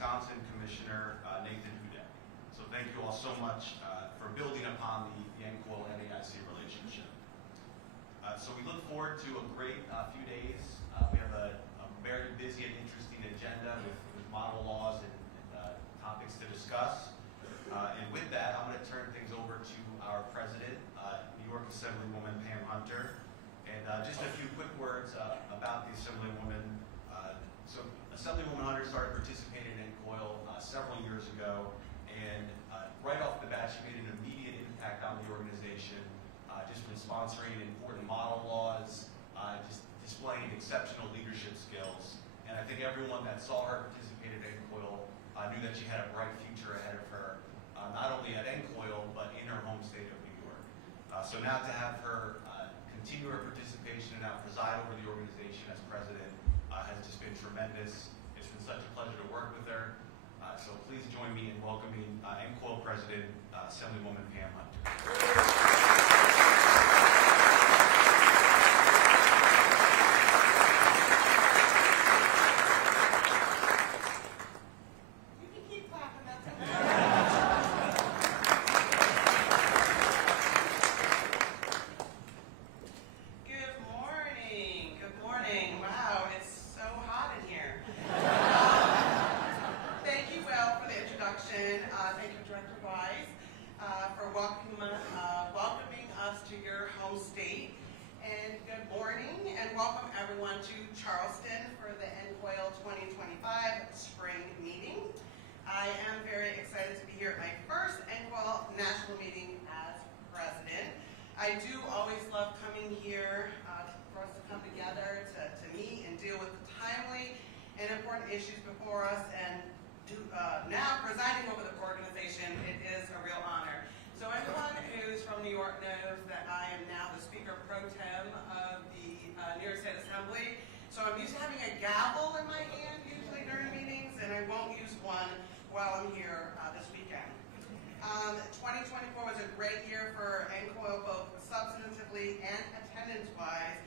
Wisconsin Commissioner Nathan Hudek. So thank you all so much for building upon the NCOIL NAIC relationship. So we look forward to a great few days. We have a very busy and interesting agenda with model laws and topics to discuss. And with that, I'm going to turn things over to our president, New York Assemblywoman Pam Hunter. And just a few quick words about the Assemblywoman. So Assemblywoman Hunter started participating in NCOIL several years ago, and right off the bat, she made an immediate impact on the organization, just been sponsoring important model laws, just displaying exceptional leadership skills. And I think everyone that saw her participate in NCOIL knew that she had a bright future ahead of her, not only at NCOIL, but in her home state of New York. So now to have her continue her participation and now preside over the organization as president has just been tremendous. It's been such a pleasure to work with her. So please join me in welcoming NCOIL President, Assemblywoman Pam Hunter. To Charleston for the NCOIL 2025 spring meeting. I am very excited to be here at my first NCOIL national meeting as president. I do always love coming here for us to come together to meet and deal with the timely and important issues before us, and now presiding over the organization, it is a real honor. So everyone who's from New York knows that I am now the Speaker Pro Tem of the New York State Assembly. So I'm used to having a gavel in my hand usually during meetings, and I won't use one while I'm here this weekend. 2024 was a great year for NCOIL, both substantively and attendance-wise.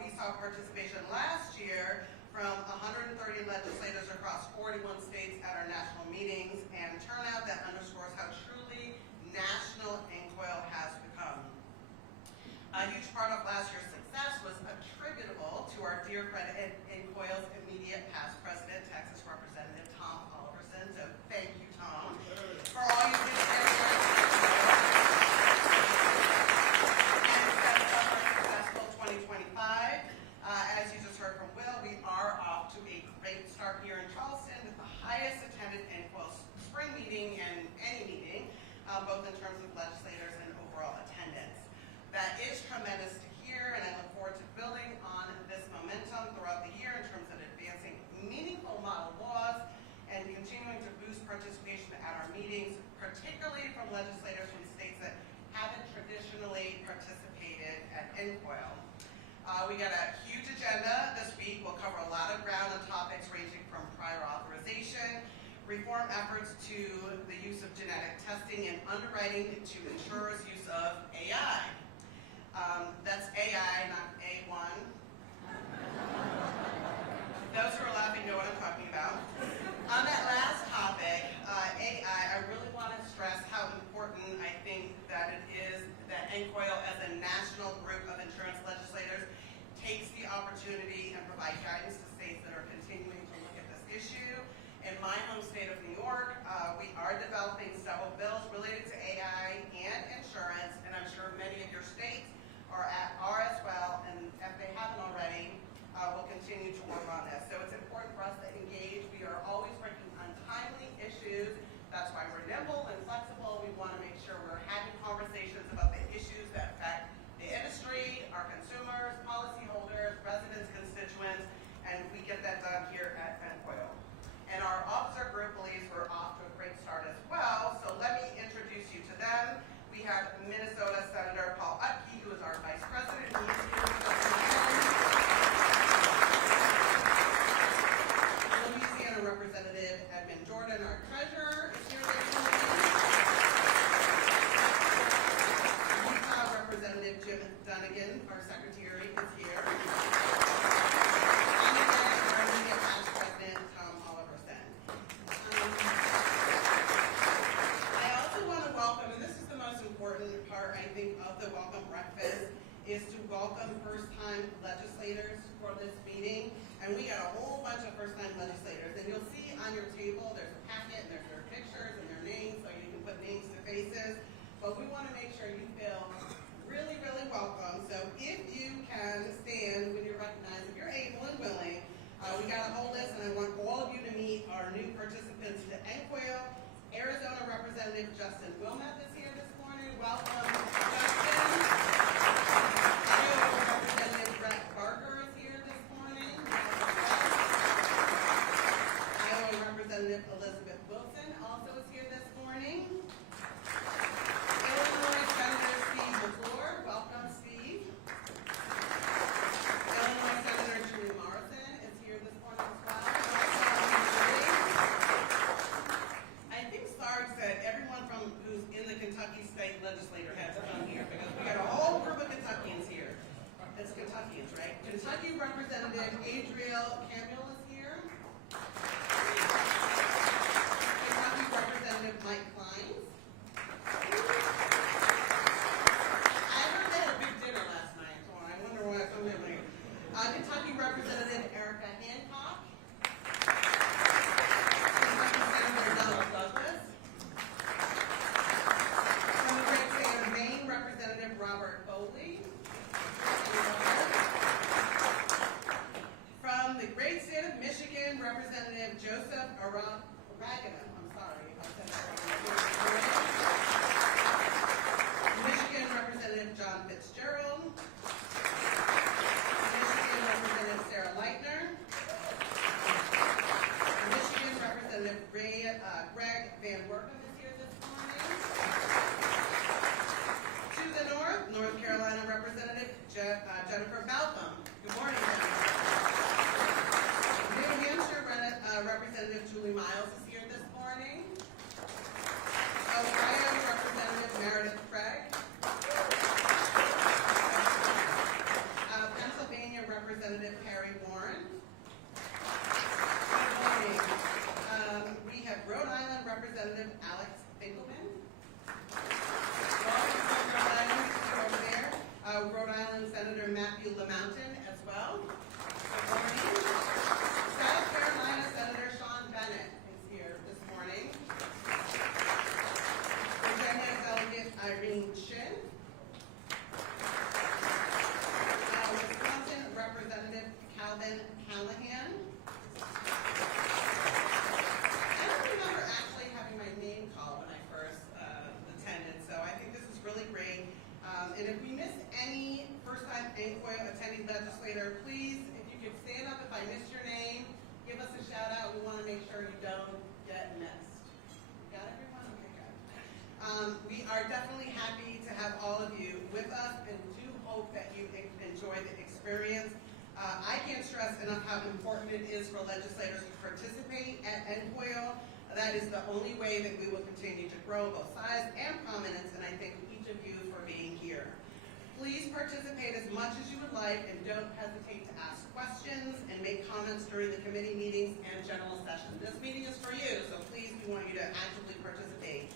We saw participation last year from 130 legislators across 41 states at our national meetings, and turnout that underscores how truly national NCOIL has become. A huge part of last year's success was attributable to our dear friend NCOIL's immediate past president, Texas Representative Tom Oliverson. So thank you, Tom, for all you did and set us up for a successful 2025. As you just heard from Will, we are off to a great start here in Charleston with the highest attended NCOIL spring meeting and any meeting, both in terms of legislators and overall attendance. That is tremendous to hear, and I look forward to building on this momentum throughout the year in terms of advancing meaningful model laws and continuing to boost participation at our meetings, particularly from legislators from states that haven't traditionally participated at NCOIL. We got a huge agenda this week. We'll cover a lot of ground on topics ranging from prior authorization, reform efforts to the use of genetic testing and underwriting to insurers' use of AI. That's AI, not A1. Those who are laughing know what I'm talking about. On that last topic, AI, I really want to stress how important I think that it is that NCOIL as a national group of insurance legislators takes the opportunity and provide guidance to states that are continuing to look at this issue. In my home state of New York, we are developing several bills related to AI and insurance, and I'm sure many of your states are as well, and if they haven't already, we'll continue to work on this. So it's important for us to engage. We are always working on timely issues. That's why we're nimble and flexible. We want to make sure we're having conversations about the issues that affect the industry, our consumers, policyholders, residents, constituents, and we get that done here at NCOIL. And our officer group believes we're off to a great start as well, so let me introduce you to them. We have Minnesota Senator Paul Utke, who is our Vice President. He's here with us now. Louisiana Representative Edmund Jordan, our Treasurer, is here with us. Utah Representative Jim Dunnigan, our Secretary, is here. And then our immediate Vice President, Tom Oliverson. is to welcome first-time legislators for this meeting. And we got a whole bunch of first-time legislators. And you'll see on your table, there's a packet, and there's their pictures and their names, so you can put names to faces. But we want to make sure you feel really, really welcome. So if you can stand when you're recognized, if you're able and willing, we got a whole list, and I want all of you to meet our new participants to NQUAIL. Arizona Representative Justin Wilmeth is here this morning. Welcome, Justin. Iowa Representative Brett Barker is here this morning. Iowa Representative Elizabeth Wilson also is here this morning. Illinois Senator Steve McClure. Welcome, Steve. Illinois Senator Julie Morrison is here this morning as well. I think Sarge said everyone from who's in the Kentucky State Legislature has to come here because we got a whole group of Kentuckians here. It's Kentuckians, right? Kentucky Representative Adriel Campbell is here. Kentucky Representative Mike Kleins. I heard they had a big dinner last night, so I wonder why some of them are here. Kentucky Representative Erica Hancock. Kentucky Senator Donald Douglas. From the great state of Maine, Representative Robert Foley. From the great state of Michigan, Representative Joseph Aragonam. I'm sorry if I said that wrong. Michigan Representative John Fitzgerald. Michigan Representative Sarah Leitner. Michigan Representative Greg Van Werkum is here this morning. To the north, North Carolina Representative Jennifer Malcolm. Good morning, Jennifer. New Hampshire Representative Julie Miles is here this morning. Ohio Representative Meredith Craig. Pennsylvania Representative Perry Warren. Good morning. We have Rhode Island Representative Alex Finkelman. North Carolina over there. Rhode Island Senator Matthew LaMountain as well. Good morning. South Carolina Senator Sean Bennett is here this morning. Virginia Delegate Irene Shin. Wisconsin Representative Calvin Callahan. I don't remember actually having my name called when I first attended, so I think this is really great. And if we miss any first-time NQUAIL attending legislator, please, if you could stand up if I missed your name, give us a shout-out. We want to make sure you don't get missed. Got everyone? Okay, good. We are definitely happy to have all of you with us and do hope that you enjoy the experience. I can't stress enough how important it is for legislators to participate at NQUAIL. That is the only way that we will continue to grow both size and prominence, and I thank each of you for being here. Please participate as much as you would like and don't hesitate to ask questions and make comments during the committee meetings and general session. This meeting is for you, so please, we want you to actively participate.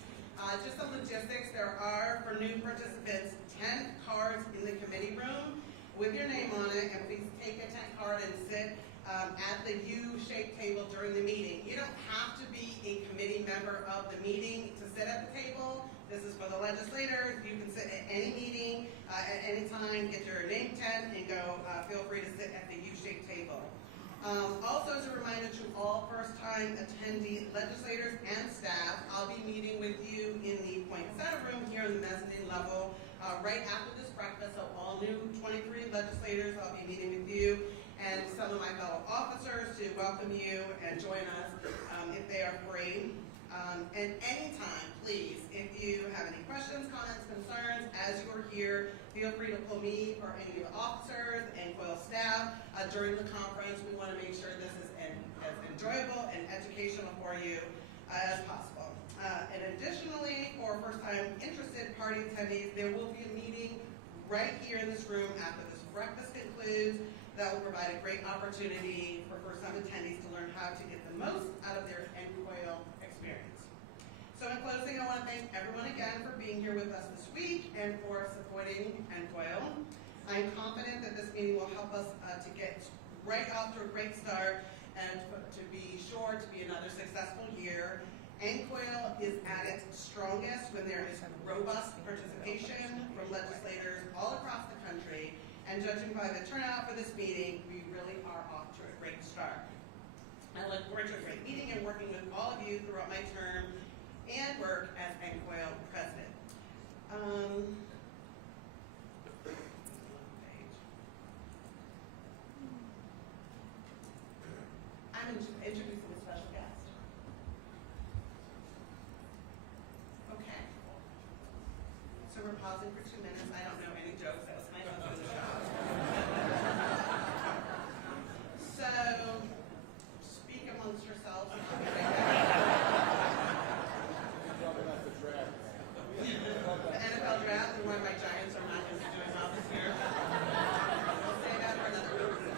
Just some logistics, there are, for new participants, 10 cards in the committee room with your name on it, and please take a 10 card and sit at the U-shaped table during the meeting. You don't have to be a committee member of the meeting to sit at the table. This is for the legislators. You can sit at any meeting, at any time, get your name tag, and go, feel free to sit at the U-shaped table. Also, as a reminder to all first-time attendee legislators and staff, I'll be meeting with you in the poinsettia room here in the mezzanine level right after this breakfast. So all new 23 legislators, I'll be meeting with you and some of my fellow officers to welcome you and join us if they are free. And anytime, please, if you have any questions, comments, concerns, as you are here, feel free to pull me or any of the officers and NQUAIL staff during the conference. We want to make sure this is as enjoyable and educational for you as possible. And additionally, for first-time interested party attendees, there will be a meeting right here in this room after this breakfast concludes that will provide a great opportunity for first-time attendees to learn how to get the most out of their NQUAIL experience. So in closing, I want to thank everyone again for being here with us this week and for supporting NQUAIL. I'm confident that this meeting will help us to get right off to a great start and to be sure to be another successful year. NCOIL is at its strongest when there is robust participation from legislators all across the country, and judging by the turnout for this meeting, we really are off to a great start. I look forward to a great meeting and working with all of you throughout my term and work as NCOIL president. I'm introducing a special guest. Okay. So we're pausing for 2 minutes. I don't know any jokes. That was my husband's job. So, speak amongst yourselves. The NFL draft and why my Giants are not going to be doing well this year. We'll say that for another week.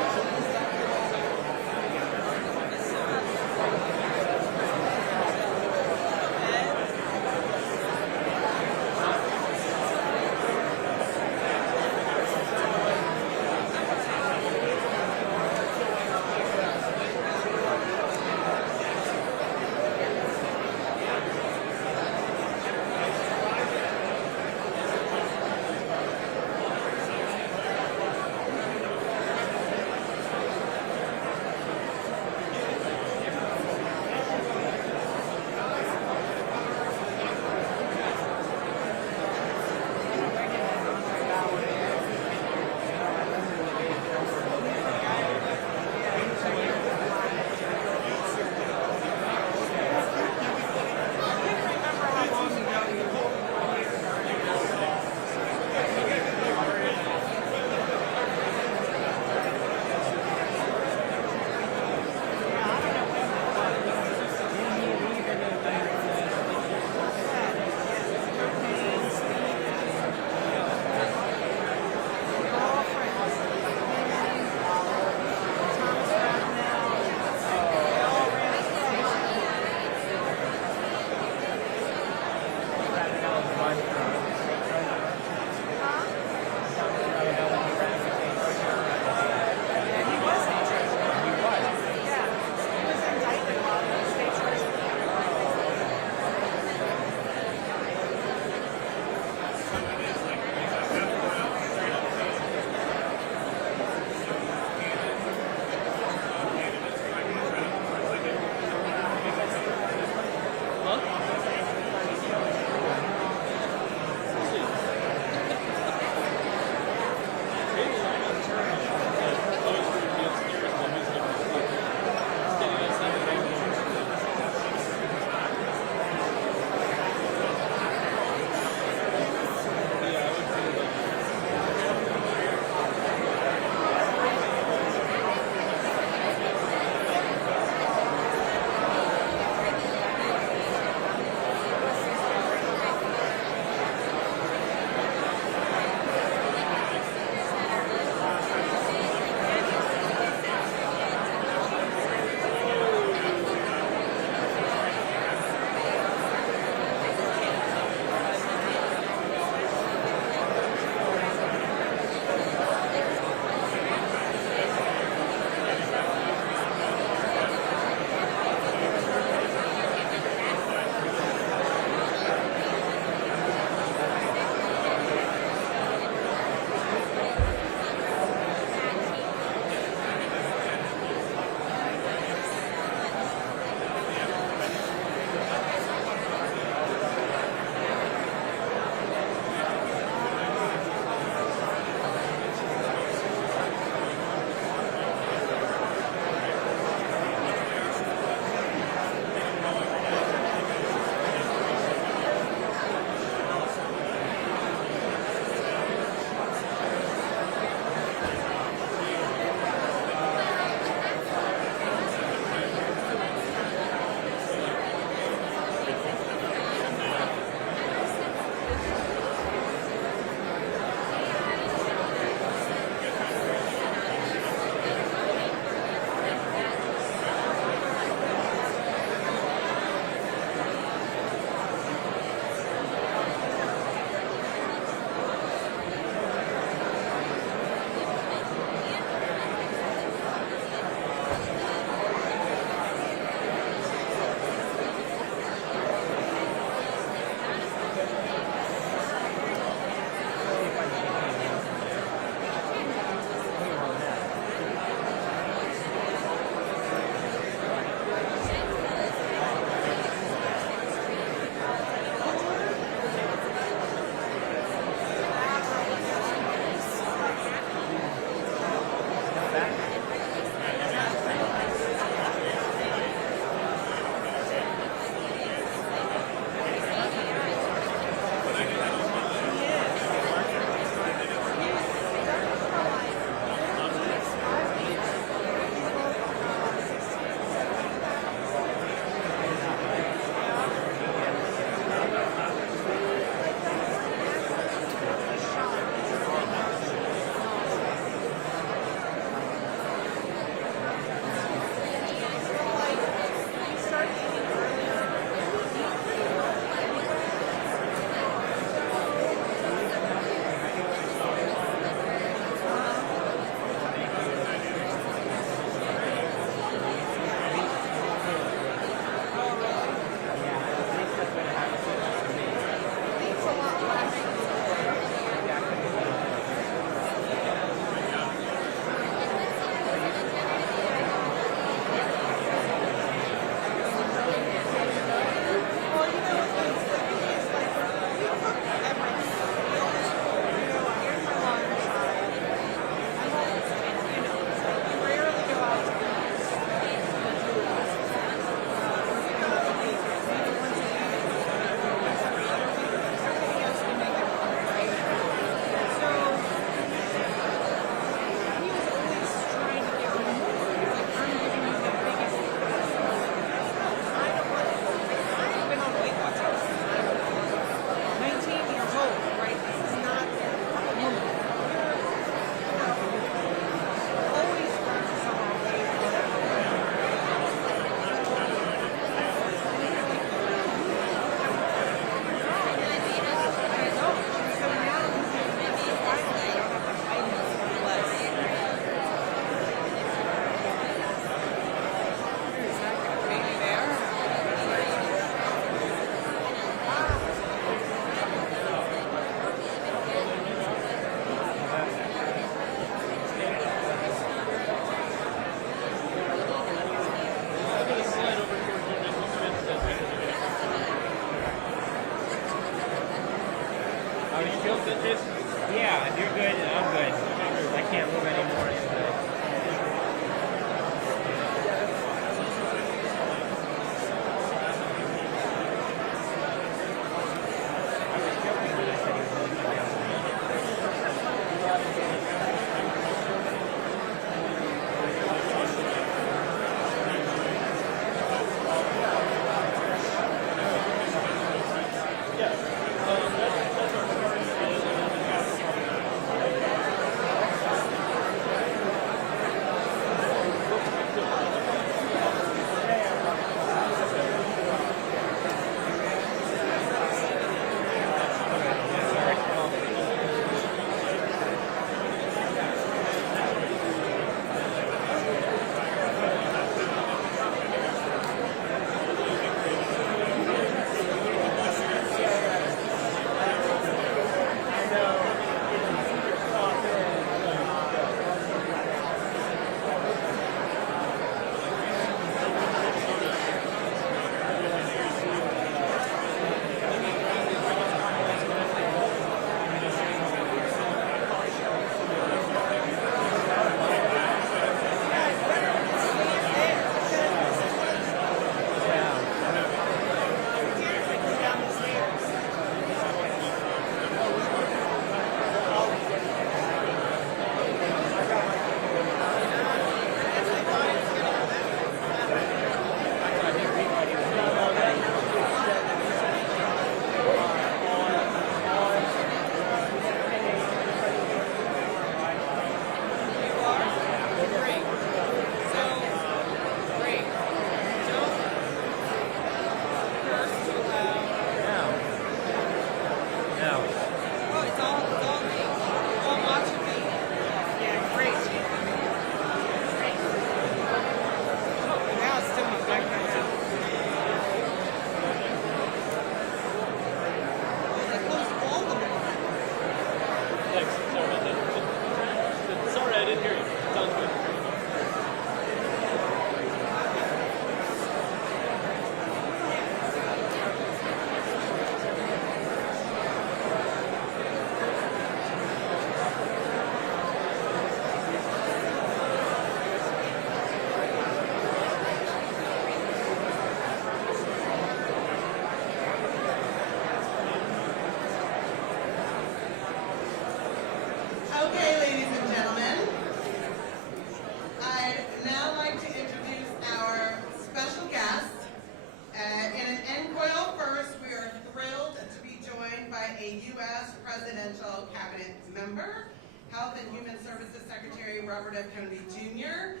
Health and Human Services Secretary Robert F. Kennedy Jr.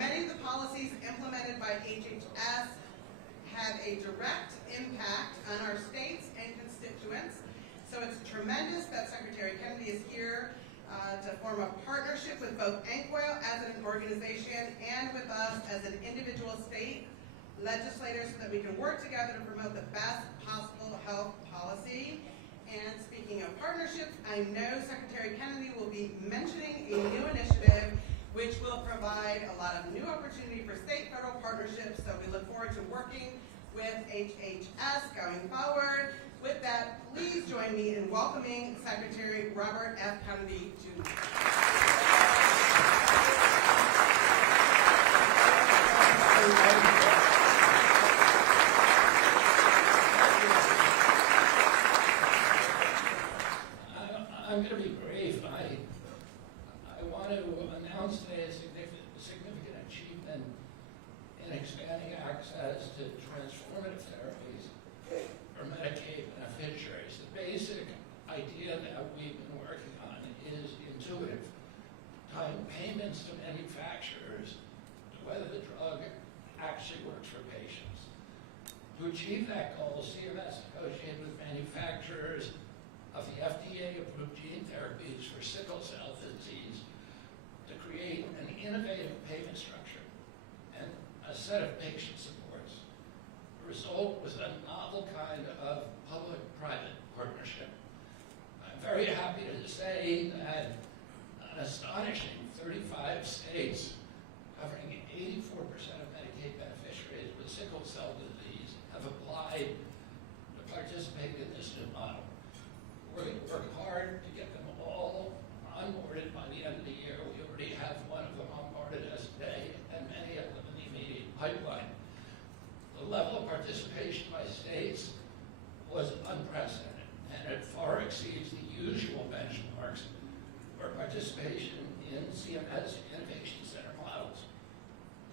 Many of the policies implemented by HHS had a direct impact on our states and constituents. So it's tremendous that Secretary Kennedy is here to form a partnership with both NCOIL as an organization and with us as an individual state legislator so that we can work together to promote the best possible health policy. And speaking of partnerships, I know Secretary Kennedy will be mentioning a new initiative which will provide a lot of new opportunity for state-federal partnerships. So we look forward to working with HHS going forward. With that, please join me in welcoming Secretary Robert F. Kennedy Jr. I'm going to be brief. I want to announce today a significant achievement in expanding access to transformative therapies for Medicaid beneficiaries. The basic idea that we've been working on is intuitive, tying payments to manufacturers to whether the drug actually works for patients. To achieve that goal, CMS negotiated with manufacturers of the FDA-approved gene therapies for sickle cell disease to create an innovative payment structure and a set of patient supports. The result was a novel kind of public-private partnership. I'm very happy to say that an astonishing 35 states, covering 84% of Medicaid beneficiaries with sickle cell disease, have applied to participate in this new model. We're going to work hard to get them all onboarded by the end of the year. We already have one of them onboarded as today, and many of them in the immediate pipeline. The level of participation by states was unprecedented, and it far exceeds the usual benchmarks for participation in CMS Innovation Center models,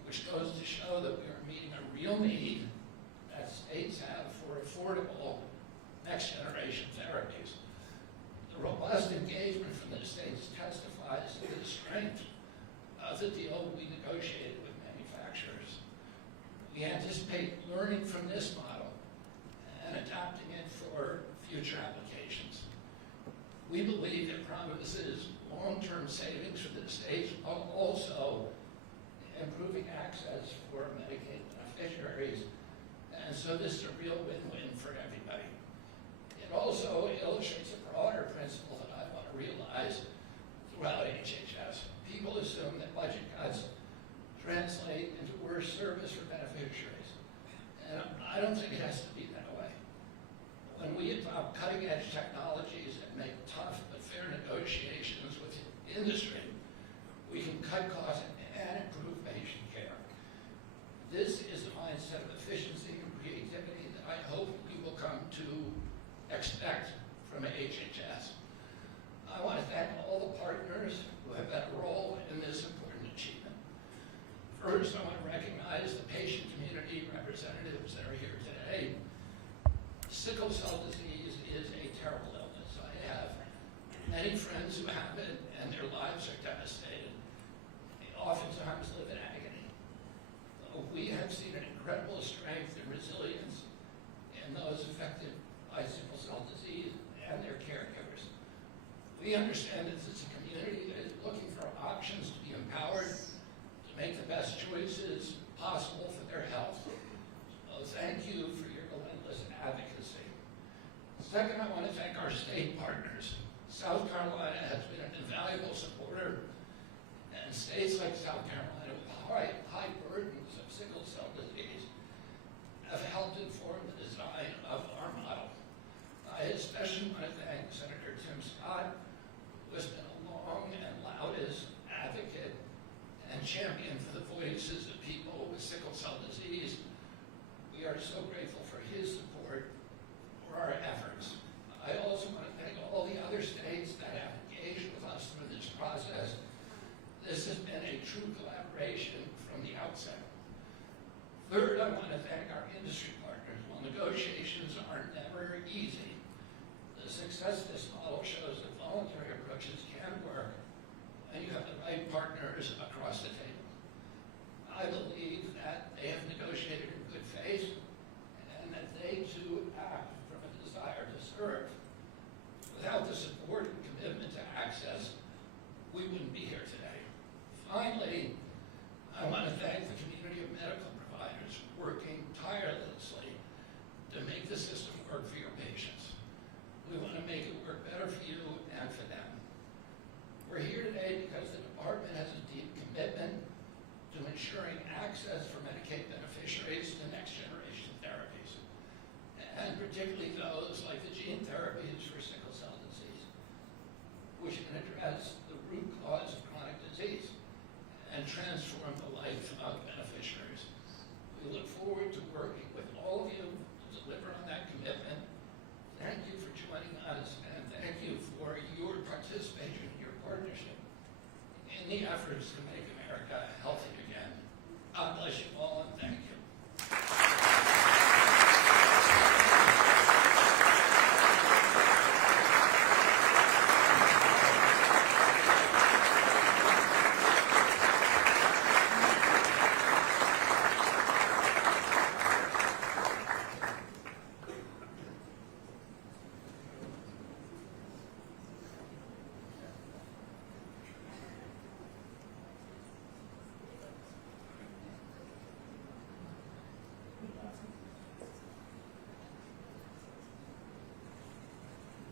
which goes to show that we are meeting a real need that states have for affordable next-generation therapies. The robust engagement from the states testifies to the strength of the deal we negotiated with manufacturers. We anticipate learning from this model and adapting it for future applications. We believe it promises long-term savings for the states while also improving access for Medicaid beneficiaries, and so this is a real win-win for everybody. It also illustrates a broader principle that I want to realize throughout HHS. People assume that budget cuts translate into worse service for beneficiaries, and I don't think it has to be that way. When we adopt cutting-edge technologies and make tough but fair negotiations with industry, we can cut costs and improve patient care. This is a mindset of efficiency and creativity that I hope we will come to expect from HHS. I want to thank all the partners who have had a role in this important achievement. First, I want to recognize the patient community representatives that are here today. Sickle cell disease is a terrible illness. I have many friends who have it, and their lives are devastated. They oftentimes live in agony. We have seen an incredible strength and resilience in those affected by sickle cell disease and their caregivers. We understand that this is a community that is looking for options to be empowered to make the best choices possible for their health. So thank you for your relentless advocacy. Second, I want to thank our state partners. South Carolina has been an invaluable supporter, and states like South Carolina with high burdens of sickle cell disease have helped inform the design of our model. I especially want to thank Senator Tim Scott, who has been a long and loudest advocate and champion for the voices of people with sickle cell disease. We are so grateful for his support for our efforts. I also want to thank all the other states that have engaged with us through this process. This has been a true collaboration from the outset. Third, I want to thank our industry partners. While negotiations are never easy, the success of this model shows that voluntary approaches can work and you have the right partners across the table. I believe that they have negotiated in good faith and that they too act from a desire to serve. Without the support and commitment to access, we wouldn't be here today. Finally, I want to thank the community of medical providers working tirelessly to make the system work for your patients. We want to make it work better for you and for them. We're here today because the department has a deep commitment to ensuring access for Medicaid beneficiaries to next generation therapies, and particularly those like the gene therapies for sickle cell disease, which can address the root cause of chronic disease and transform the life of beneficiaries. We look forward to working with all of you to deliver on that commitment. Thank you for joining us, and thank you for your participation and your partnership in the efforts to make America healthy again. God bless you all, and thank you.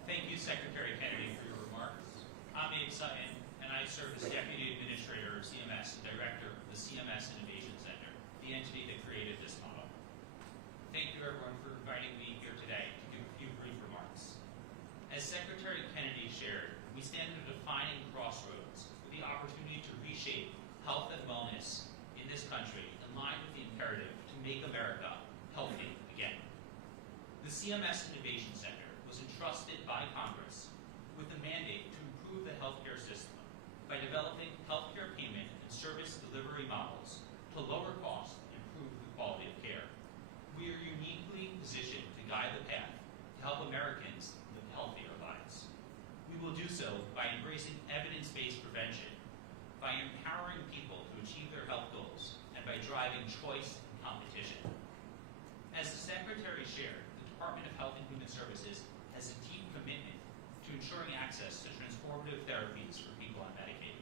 Thank you, Secretary Kennedy, for your remarks. I'm Abe Sutton, and I serve as Deputy Administrator of CMS and Director of the CMS Innovation Center, the entity that created this model. Thank you, everyone, for inviting me here today to give a few brief remarks. As Secretary Kennedy shared, we stand at a defining crossroads with the opportunity to reshape health and wellness in this country in line with the imperative to make America healthy again. The CMS Innovation Center was entrusted by Congress with the mandate to improve the healthcare system by developing healthcare payment and service delivery models to lower costs and improve the quality of care. We are uniquely positioned to guide the path to help Americans live healthier lives. We will do so by embracing evidence-based prevention, by empowering people to achieve their health goals, and by driving choice and competition. As the Secretary shared, the Department of Health and Human Services has a deep commitment to ensuring access to transformative therapies for people on Medicaid.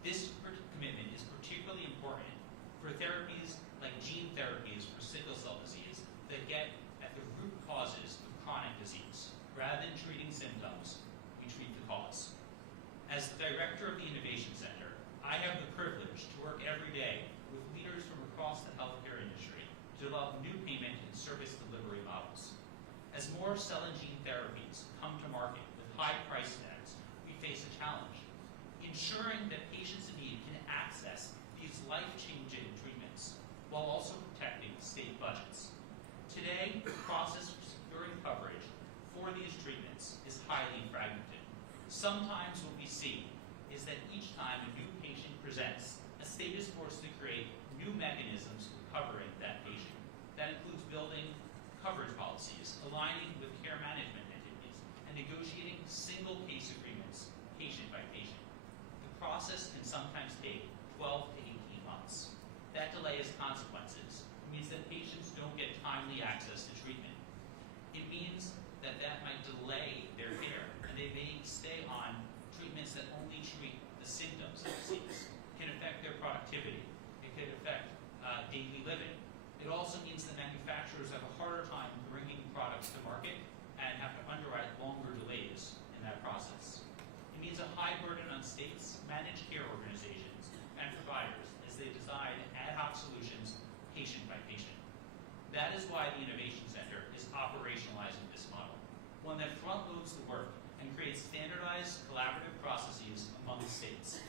This commitment is particularly important for therapies like gene therapies for sickle cell disease that get at the root causes of chronic disease. Rather than treating symptoms, we treat the cause. As the Director of the Innovation Center, I have the privilege to work every day with leaders from across the healthcare industry to develop new payment and service delivery models. As more cell and gene therapies come to market with high price tags, we face a challenge. Ensuring that patients in need can access these life-changing treatments while also protecting state budgets. Today, the process for securing coverage for these treatments is highly fragmented. Sometimes what we see is that each time a new patient presents, a state is forced to create new mechanisms for covering that patient. That includes building coverage policies, aligning with care management entities, and negotiating single case agreements patient by patient. The process can sometimes take 12 to 18 months. That delay has consequences. It means that patients don't get timely access to treatment. It means that might delay their care, and they may stay on treatments that only treat the symptoms of disease. It can affect their productivity. It could affect daily living. It also means that manufacturers have a harder time bringing products to market and have to underwrite longer delays in that process. It means a high burden on states, managed care organizations, and providers as they design ad hoc solutions patient by patient. That is why the Innovation Center is operationalizing this model, one that front-loads the work and creates standardized collaborative processes among the states,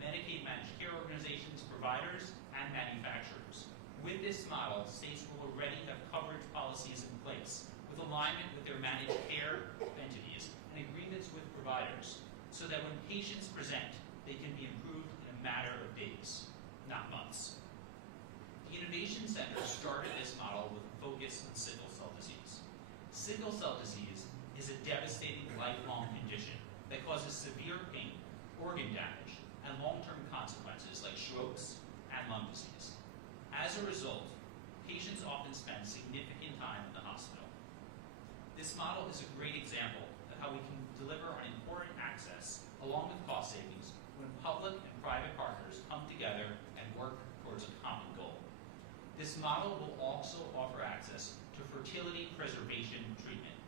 Medicaid managed care organizations, providers, and manufacturers. With this model, states will already have coverage policies in place with alignment with their managed care entities and agreements with providers so that when patients present, they can be improved in a matter of days, not months. The Innovation Center started this model with a focus on sickle cell disease. Sickle cell disease is a devastating lifelong condition that causes severe pain, organ damage, a result, patients often spend significant time in the hospital. This model is a great example of how we can deliver on important access along with cost savings when public and private partners come together and work towards a common goal. This model will also offer access to fertility preservation treatment.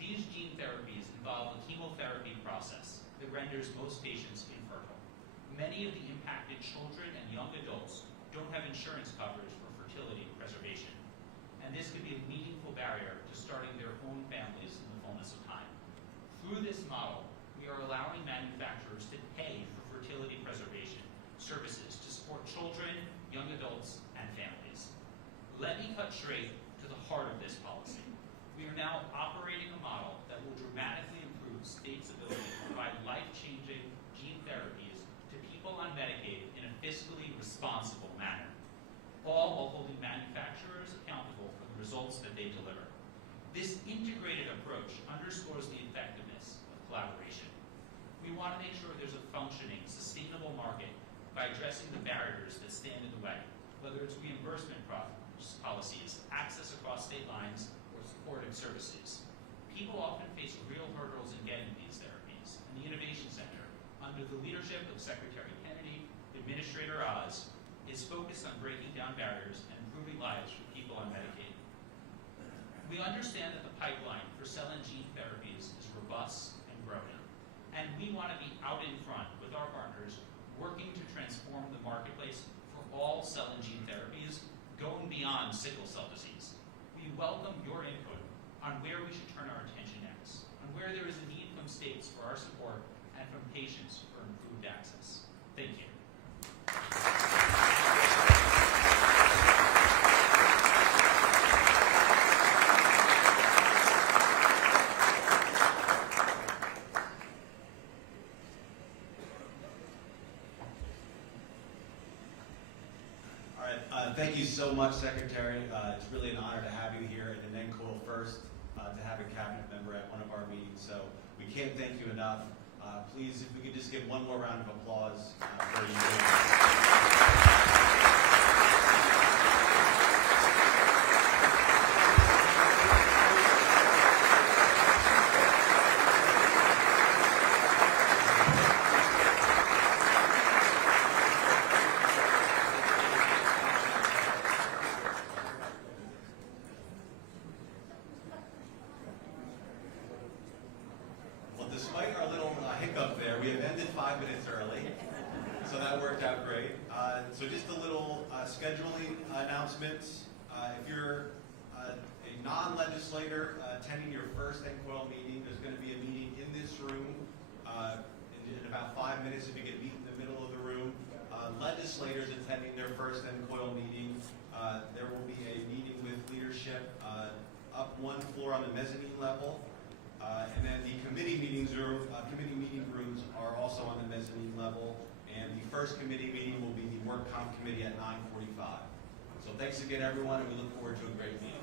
These gene therapies involve a chemotherapy process that renders most patients infertile. Many of the impacted children and young adults don't have insurance coverage for fertility preservation, and this could be a meaningful barrier to starting their own families in the fullness of time. Through this model, we are allowing manufacturers to pay for fertility preservation services to support children, young adults, and families. Let me cut straight to the heart of this policy. We are now operating a model that will dramatically improve states' ability to provide life-changing gene therapies to people on Medicaid in a fiscally responsible manner, all while holding manufacturers accountable for the results that they deliver. This integrated approach underscores the effectiveness of collaboration. We want to make sure there's a functioning, sustainable market by addressing the barriers that stand in the way, whether it's reimbursement policies, access across state lines, or supportive services. People often face real hurdles in getting these therapies, and the Innovation Center, under the leadership of Secretary Kennedy, Administrator Oz, is focused on breaking down barriers and improving lives for people on Medicaid. We understand that the pipeline for cell and gene therapies is robust and growing, and we want to be out in front with our partners, working to transform the marketplace for all cell and gene therapies, going beyond sickle cell disease. We welcome your input on where we should turn our attention next, on where there is a need from states for our support and from patients for improved access. Thank you. Thank you so much, Secretary. It's really an honor to have you here, and then NCOIL first, to have a cabinet member at one of our meetings. So we can't thank you enough. Please, if we could just give one more round of applause for you. Despite our little hiccup there, we have ended 5 minutes early, so that worked out great. So just a little scheduling announcements. If you're a non-legislator attending your first NCOIL meeting, there's going to be a meeting in this room in about 5 minutes if you can meet in the middle of the room. Legislators attending their first NCOIL meeting, there will be a meeting with leadership up one floor on the mezzanine level. And then the committee meeting rooms are also on the mezzanine level, and the first committee meeting will be the Work Comp Committee at 9:45. So thanks again, everyone, and we look forward to a great meeting.